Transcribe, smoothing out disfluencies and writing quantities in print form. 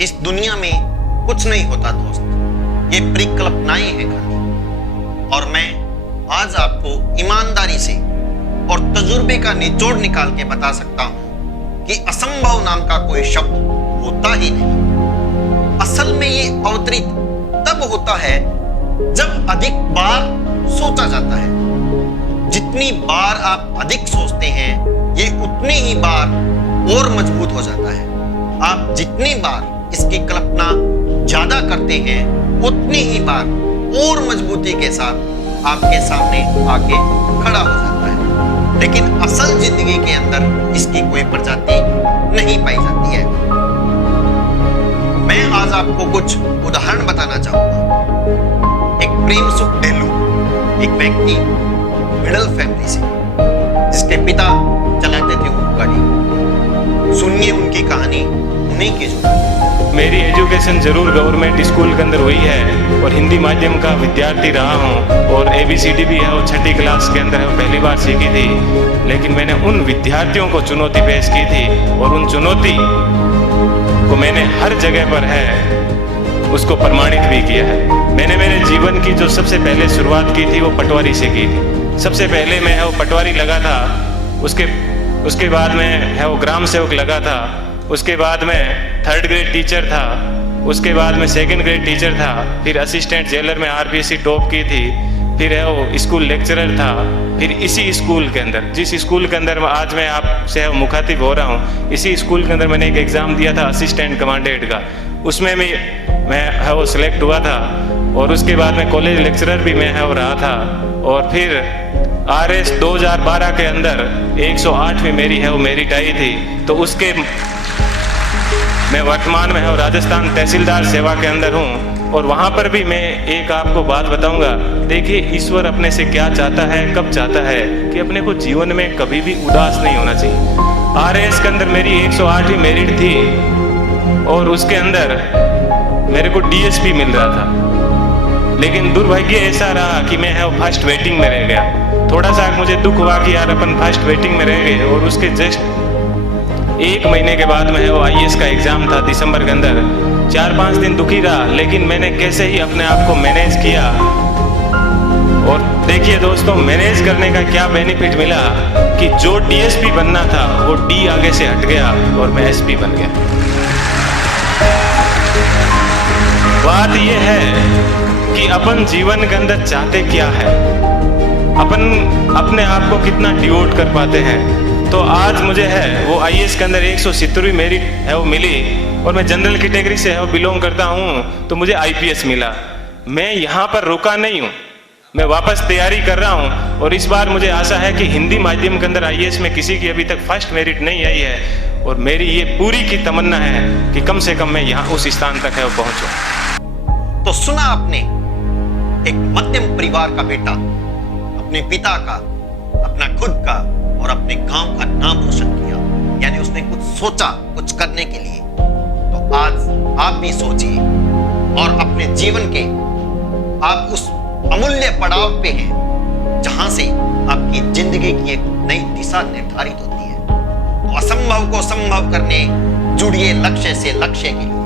इस दुनिया में कुछ नहीं होता दोस्त, ये परिकल्पनाएं हैं खाली। और मैं आज आपको ईमानदारी से और तजुर्बे का निचोड़ निकाल के बता सकता हूं कि असंभव नाम का कोई शब्द होता ही नहीं। असल में ये अवतरित तब होता है जब अधिक बार सोचा जाता है। जितनी बार आप अधिक सोचते हैं, ये उतनी ही बार और मजबूत हो जाता है। आप जितनी बार इसकी कल्पना ज्यादा करते हैं, उतनी ही बार और मजबूती के साथ आपके सामने आके खड़ा हो जाता है। लेकिन असल जिंदगी के अंदर इसकी कोई प्रजाति नहीं पाई जाती है। मैं आज आपको कुछ उदाहरण बताना चाहूंगा। एक प्रेम सुख ढेलू, एक व्यक्ति मिडिल फैमिली से, जिसके पिता चलाते थे वो गाड़ी। सुनिए उनकी कहानी, उन्हीं की जो। मेरी एजुकेशन जरूर गवर्नमेंट स्कूल के अंदर हुई है और हिंदी माध्यम का विद्यार्थी रहा हूँ और ABCD भी है वो 6ठी क्लास के अंदर है पहली बार सीखी थी। लेकिन मैंने उन विद्यार्थियों को चुनौती पेश की थी और उन चुनौती को मैंने हर जगह पर है उसको प्रमाणित भी किया है। मैंने मेरे जीवन की जो सबसे पहले शुरुआत की थी वो पटवारी से की थी। सबसे पहले मैं है वो पटवारी लगा था, उसके बाद में है वो ग्राम सेवक लगा था, उसके बाद में 3rd ग्रेड टीचर था, उसके बाद में 2nd ग्रेड टीचर था, फिर असिस्टेंट जेलर में RPSC टॉप की थी, फिर है वो स्कूल लेक्चरर था। फिर इसी स्कूल के अंदर, जिस स्कूल के अंदर आज मैं आपसे मुखातिब हो रहा हूँ, इसी स्कूल के अंदर मैंने एक एग्ज़ाम दिया था असिस्टेंट कमांडेंट का। उसमें भी मैं है वो सिलेक्ट हुआ था और उसके बाद में कॉलेज लेक्चरर भी मैं है वो रहा था। और फिर RS 2012 के अंदर 108वीं मेरी है वो मेरिट आई थी। तो उसके मैं वर्तमान में है राजस्थान तहसीलदार सेवा के अंदर हूँ। और वहाँ पर भी मैं एक आपको बात बताऊँगा। देखिए, ईश्वर अपने से क्या चाहता है, कब चाहता है कि अपने को जीवन में कभी भी उदास नहीं होना चाहिए। RS के अंदर मेरी 108वीं मेरिट थी और उसके अंदर मेरे को DSP मिल रहा था। लेकिन दुर्भाग्य ऐसा रहा कि मैं है फर्स्ट वेटिंग में रह गया। थोड़ा सा मुझे दुख हुआ कि यार अपन फर्स्ट वेटिंग में रह गए। और उसके जस्ट 1 महीने के बाद में है वो IAS का एग्ज़ाम था दिसंबर के अंदर। 4-5 दिन दुखी रहा, लेकिन मैंने कैसे ही अपने आप को मैनेज किया। और देखिए दोस्तों, मैनेज करने का क्या बेनिफिट मिला कि जो DSP बनना था वो D आगे से हट गया और मैं SP बन गया। बात ये है कि अपन जीवन के अंदर चाहते क्या है, अपन अपने आप को कितना डिवोट कर पाते हैं। तो आज मुझे है वो IAS के अंदर 170वीं मेरिट है वो मिली और मैं जनरल कैटेगरी से है वो बिलोंग करता हूँ, तो मुझे IPS मिला। मैं यहाँ पर रुका नहीं हूँ, मैं वापस तैयारी कर रहा हूँ। और इस बार मुझे आशा है कि हिंदी माध्यम के अंदर IAS में किसी की अभी तक फर्स्ट मेरिट नहीं आई है। और मेरी ये पूरी की तमन्ना है कि कम से कम मैं यहाँ उस स्थान तक है वो पहुँचूँ। तो सुना आपने, एक मध्यम परिवार का बेटा अपने पिता का, अपना खुद का और अपने गांव का नाम रोशन किया। यानी उसने कुछ सोचा कुछ करने के लिए। तो आज आप भी सोचिए और अपने जीवन के आप उस अमूल्य पड़ाव पे हैं जहां से आपकी जिंदगी की एक नई दिशा निर्धारित होती है। तो असंभव को संभव करने जुड़िए लक्ष्य से लक्ष्य के लिए।